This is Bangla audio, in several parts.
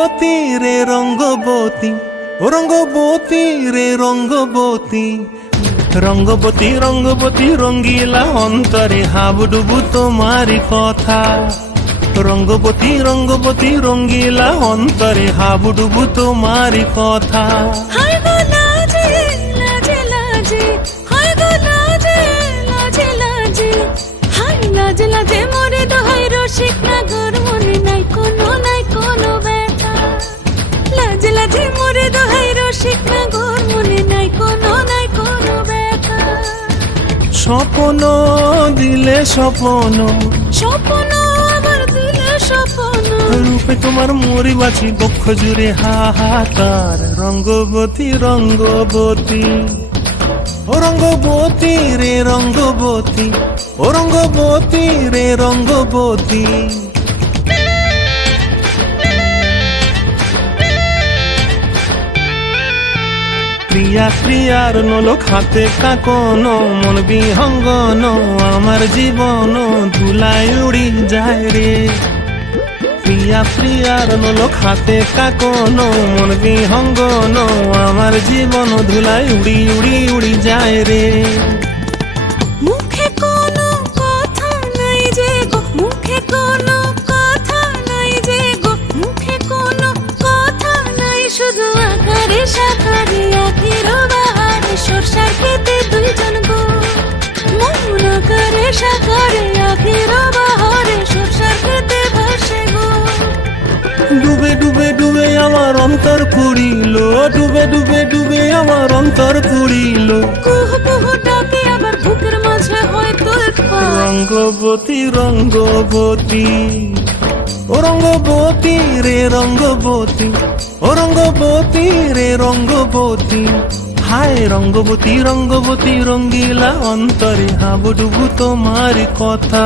রঙ্গবতী রে রঙ্গবতী, ও রঙ্গবতী রে রঙ্গবতী, রঙ্গবতী রঙ্গবতী রঙ্গিলা অন্তরে হাবুডুবু তোমারি কথা। রঙ্গবতী রঙ্গবতী রঙ্গিলা অন্তরে হাবুডুবু তোমারি কথা। হায় গো লাজে লাজে লাজে, হায় গো লাজে লাজে লাজে, হায় লাজে লাজে মোরে দোহাই রসিক নাগর মনে নাই কোনো ব্যথা। লাজে লাজে মোরে দোহাই রসিক নাগর মনে নাই কোনো ব্যথা। স্বপ্ন দিলে স্বপ্ন, স্বপ্ন আবার দিলে স্বপ্ন, রূপে তোমার মরি বাছি বক্ষ জুড়ে হাহাকার। রঙ্গবতী রঙ্গবতী, ও রঙ্গবতী রে রঙ্গবতী, ও রঙ্গবতী রে রঙ্গবতী। প্রিয়া প্রিয়ার নলক হাতে কাকন, মন বিহঙ্গন আমার জীবন ধুলায় উড়ি যায় রে। প্রিয়া প্রিয়ার নলক হাতে কাকন, মন বিহঙ্গন আমার জীবন ধুলায় উড়ি উড়ি উড়ি যায় রে। মুখে কোনো কথা নাই যে গো, মুখে কোনো কথা নাই যে গো, মুখে কোনো কথা নাই, শুধু আকারে সাকারে আখির বাহারে সরষার খেতে দুইজন গো। মন আকারে সাকারে আখির বাহারে সরষার খেতে ভাসে গো। ডুবে ডুবে ডুবে আমার অন্তর পুড়িল, ডুবে ডুবে ডুবে আমার অন্তর পুড়িল। কুহু কুহু ডাকে আবার বুকের মাঝে হয়তো একবার। রঙ্গবতী রঙ্গবতী, ও রঙ্গবতী রে রঙ্গবতী, ও রঙ্গবতী রে রঙ্গবতী। হায় রঙ্গবতী রঙ্গবতী রঙ্গিলা অন্তরে হাবুডুবু তোমারি কথা।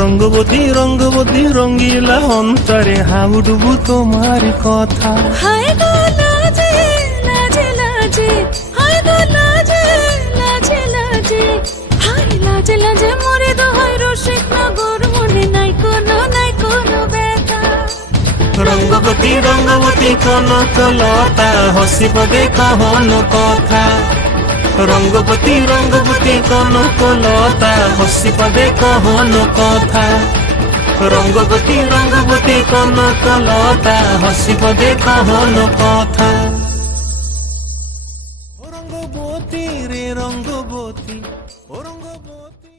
রঙ্গবতী রঙ্গবতী রঙ্গিলা অন্তরে হাবুডুবু তোমারি কথা। হায় গো লাজে লাজে লাজে, হায় গো লাজে লাজে লাজে, হায় লাজে লাজে মোরে দোহাই রসিক নগর মনে নাই কোনো ব্যথা। রঙ্গবতী রঙ্গবতী কনকলতা হসিব দেখহন কথা। রঙ্গবতী রঙ্গবতী কনকলতা হসিব দেখহন কথা। রঙ্গবতী রঙ্গবতী কনকলতা হসিব দেখহন কথা। রঙ্গবতী রে রঙ্গবতী, ও রঙ্গবতী।